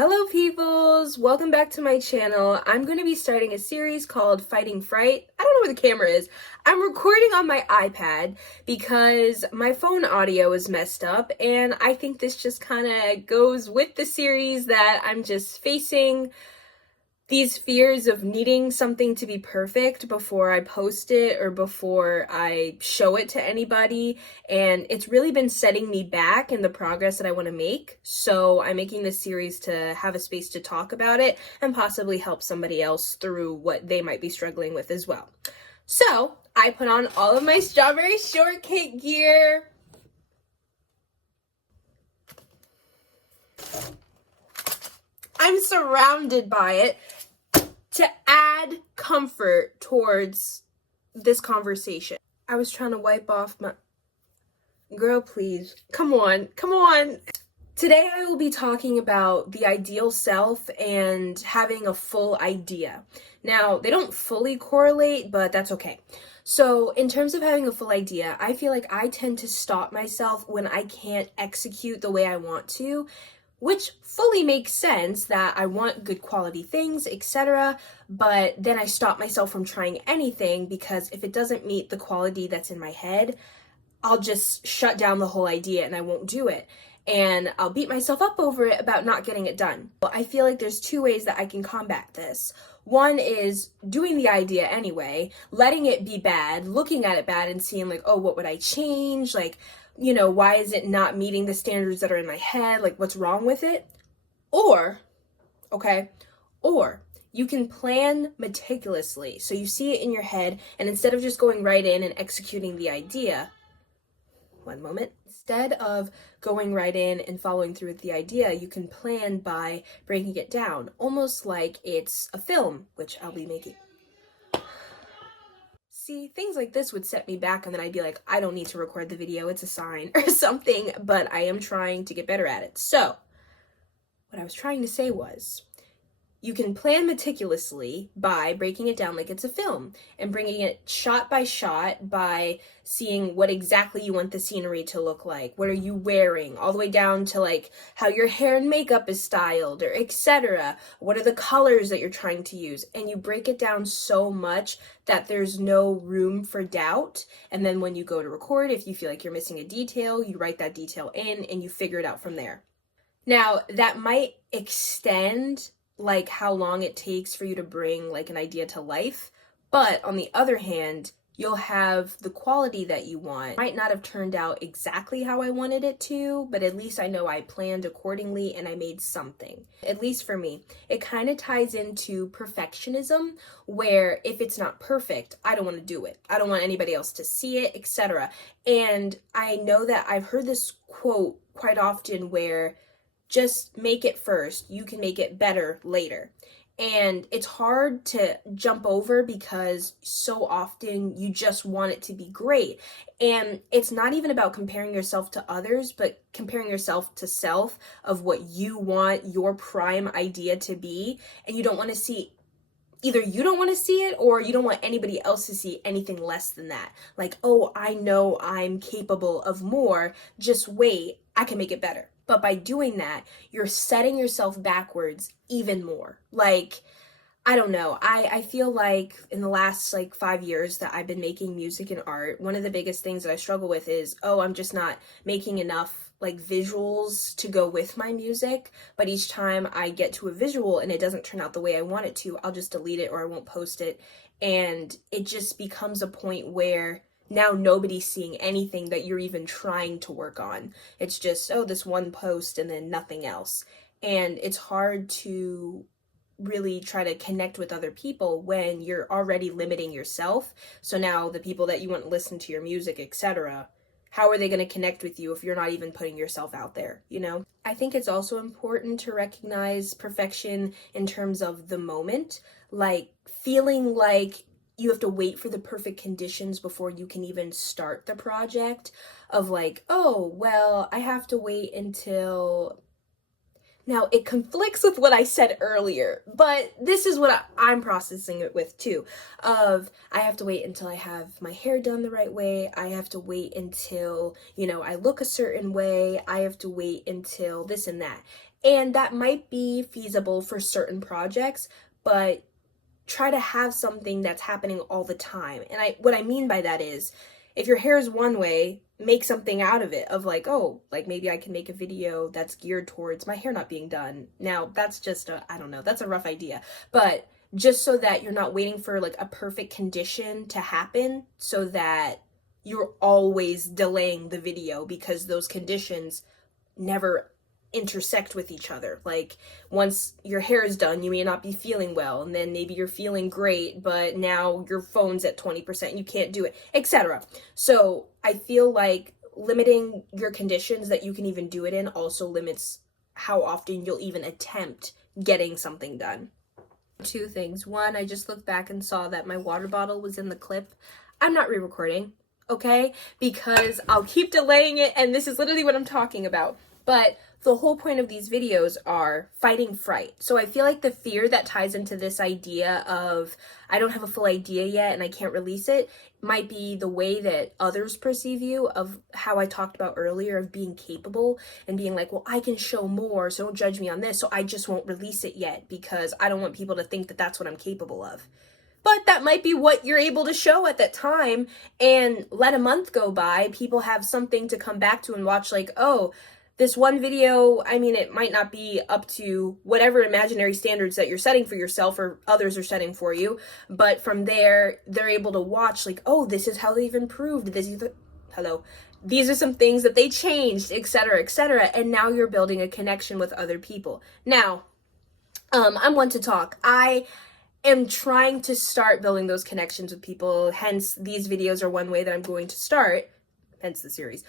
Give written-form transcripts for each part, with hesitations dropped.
Hello peoples! Welcome back to my channel. I'm going to be starting a series called Fighting Fright. I don't know where the camera is. I'm recording on my iPad because my phone audio is messed up, and I think this just kind of goes with the series that I'm just facing these fears of needing something to be perfect before I post it or before I show it to anybody, and it's really been setting me back in the progress that I want to make. So I'm making this series to have a space to talk about it and possibly help somebody else through what they might be struggling with as well. So I put on all of my strawberry shortcake gear. I'm surrounded by it to add comfort towards this conversation. I was trying to wipe off my... Girl, please. Come on. Today I will be talking about the ideal self and having a full idea. Now, they don't fully correlate, but that's okay. So, in terms of having a full idea, I feel like I tend to stop myself when I can't execute the way I want to, which fully makes sense that I want good quality things, etc. But then I stop myself from trying anything because if it doesn't meet the quality that's in my head, I'll just shut down the whole idea and I won't do it. And I'll beat myself up over it about not getting it done. But I feel like there's two ways that I can combat this. One is doing the idea anyway, letting it be bad, looking at it bad and seeing like, oh, what would I change? Like, why is it not meeting the standards that are in my head? Like, what's wrong with it? Or you can plan meticulously. So you see it in your head, and instead of just going right in and executing the idea, instead of going right in and following through with the idea, you can plan by breaking it down, almost like it's a film, which I'll be making. See, things like this would set me back, and then I'd be like, I don't need to record the video, it's a sign or something, but I am trying to get better at it. So, what I was trying to say was, you can plan meticulously by breaking it down like it's a film and bringing it shot by shot by seeing what exactly you want the scenery to look like. What are you wearing? All the way down to like how your hair and makeup is styled or etc. What are the colors that you're trying to use? And you break it down so much that there's no room for doubt. And then when you go to record, if you feel like you're missing a detail, you write that detail in and you figure it out from there. Now, that might extend like how long it takes for you to bring like an idea to life, but on the other hand, you'll have the quality that you want. It might not have turned out exactly how I wanted it to, but at least I know I planned accordingly and I made something. At least for me, it kind of ties into perfectionism, where if it's not perfect, I don't want to do it. I don't want anybody else to see it, etc. And I know that I've heard this quote quite often where just make it first. You can make it better later. And it's hard to jump over because so often you just want it to be great. And it's not even about comparing yourself to others, but comparing yourself to self of what you want your prime idea to be. And you don't want to see, either you don't want to see it or you don't want anybody else to see anything less than that. Like, oh, I know I'm capable of more. Just wait, I can make it better. But by doing that, you're setting yourself backwards even more. Like, I don't know. I feel like in the last 5 years that I've been making music and art, one of the biggest things that I struggle with is, I'm just not making enough visuals to go with my music. But each time I get to a visual and it doesn't turn out the way I want it to, I'll just delete it or I won't post it. And it just becomes a point where now nobody's seeing anything that you're even trying to work on. It's just, this one post and then nothing else. And it's hard to really try to connect with other people when you're already limiting yourself. So now the people that you want to listen to your music, etc., how are they going to connect with you if you're not even putting yourself out there, I think it's also important to recognize perfection in terms of the moment, like feeling like you have to wait for the perfect conditions before you can even start the project of I have to wait until... Now, it conflicts with what I said earlier, but this is what I'm processing it with too, of I have to wait until I have my hair done the right way, I have to wait until, I look a certain way, I have to wait until this and that. And that might be feasible for certain projects, but try to have something that's happening all the time. And what I mean by that is, if your hair is one way, make something out of it, of like, oh, like maybe I can make a video that's geared towards my hair not being done. Now, that's just I don't know, that's a rough idea. But just so that you're not waiting for like a perfect condition to happen, so that you're always delaying the video because those conditions never intersect with each other. Like, once your hair is done, you may not be feeling well, and then maybe you're feeling great, but now your phone's at 20% and you can't do it, etc. So I feel like limiting your conditions that you can even do it in also limits how often you'll even attempt getting something done. Two things. One, I just looked back and saw that my water bottle was in the clip. I'm not re-recording, okay? Because I'll keep delaying it, and this is literally what I'm talking about. But the whole point of these videos are fighting fright. So I feel like the fear that ties into this idea of I don't have a full idea yet and I can't release it might be the way that others perceive you, of how I talked about earlier, of being capable and being like, well, I can show more, so don't judge me on this, so I just won't release it yet because I don't want people to think that that's what I'm capable of. But that might be what you're able to show at that time, and let a month go by, people have something to come back to and watch, like, oh, this one video, I mean, it might not be up to whatever imaginary standards that you're setting for yourself or others are setting for you, but from there, they're able to watch, like, oh, this is how they've improved, these are some things that they changed, etc., etc., and now you're building a connection with other people. Now, I'm one to talk. I am trying to start building those connections with people, hence these videos are one way that I'm going to start, hence the series.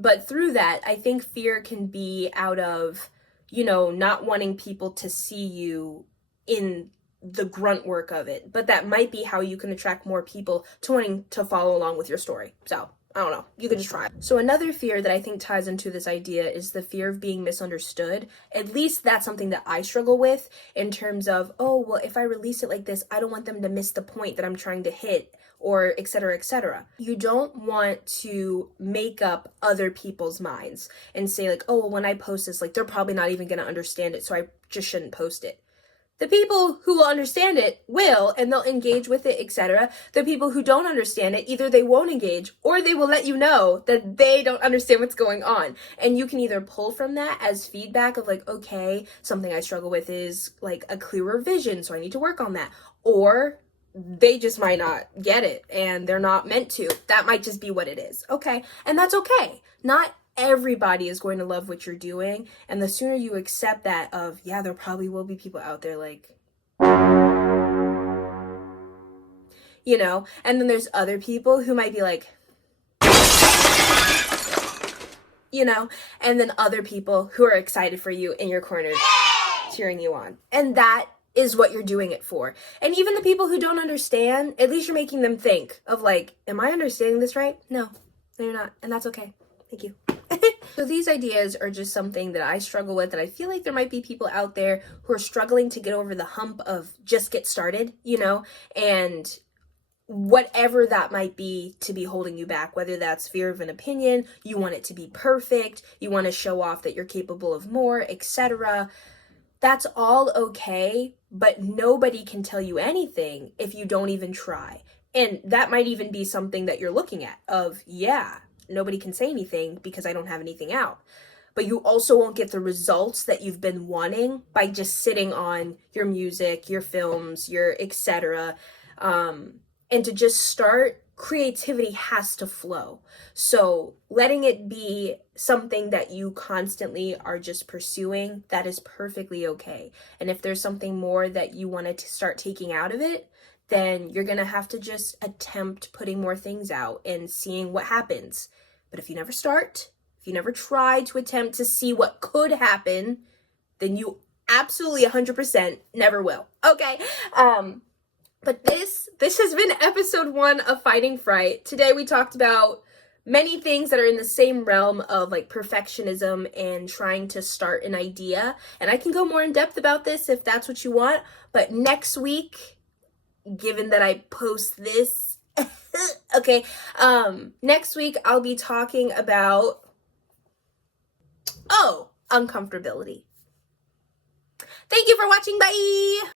But through that, I think fear can be out of, not wanting people to see you in the grunt work of it, but that might be how you can attract more people to wanting to follow along with your story. So, I don't know, you can just try. So another fear that I think ties into this idea is the fear of being misunderstood. At least that's something that I struggle with, in terms of, oh, well, if I release it like this, I don't want them to miss the point that I'm trying to hit, or etc., etc. You don't want to make up other people's minds and say like, oh, well, when I post this, like, they're probably not even going to understand it, so I just shouldn't post it. The people who will understand it will, and they'll engage with it, etc. The people who don't understand it, either they won't engage, or they will let you know that they don't understand what's going on. And you can either pull from that as feedback of like, okay, something I struggle with is like a clearer vision, so I need to work on that. Or they just might not get it and they're not meant to. That might just be what it is. Okay. And that's okay. Not everybody is going to love what you're doing. And the sooner you accept that of, yeah, there probably will be people out there like, and then there's other people who might be like, and then other people who are excited for you in your corner, cheering you on. And that is what you're doing it for. And even the people who don't understand, at least you're making them think of like, am I understanding this right? No, you're not. And that's okay. Thank you. So these ideas are just something that I struggle with, and I feel like there might be people out there who are struggling to get over the hump of just get started, and whatever that might be to be holding you back, whether that's fear of an opinion, you want it to be perfect, you want to show off that you're capable of more, etc. That's all okay, but nobody can tell you anything if you don't even try. And that might even be something that you're looking at of, yeah, nobody can say anything because I don't have anything out. But you also won't get the results that you've been wanting by just sitting on your music, your films, your etc. And to just start, creativity has to flow. So letting it be something that you constantly are just pursuing, that is perfectly okay. And if there's something more that you wanted to start taking out of it, then you're going to have to just attempt putting more things out and seeing what happens. But if you never start, if you never try to attempt to see what could happen, then you absolutely 100% never will. Okay? But this has been episode 1 of Fighting Fright. Today we talked about many things that are in the same realm of like perfectionism and trying to start an idea. And I can go more in depth about this if that's what you want. But next week, given that I post this, okay, next week I'll be talking about, uncomfortability. Thank you for watching. Bye!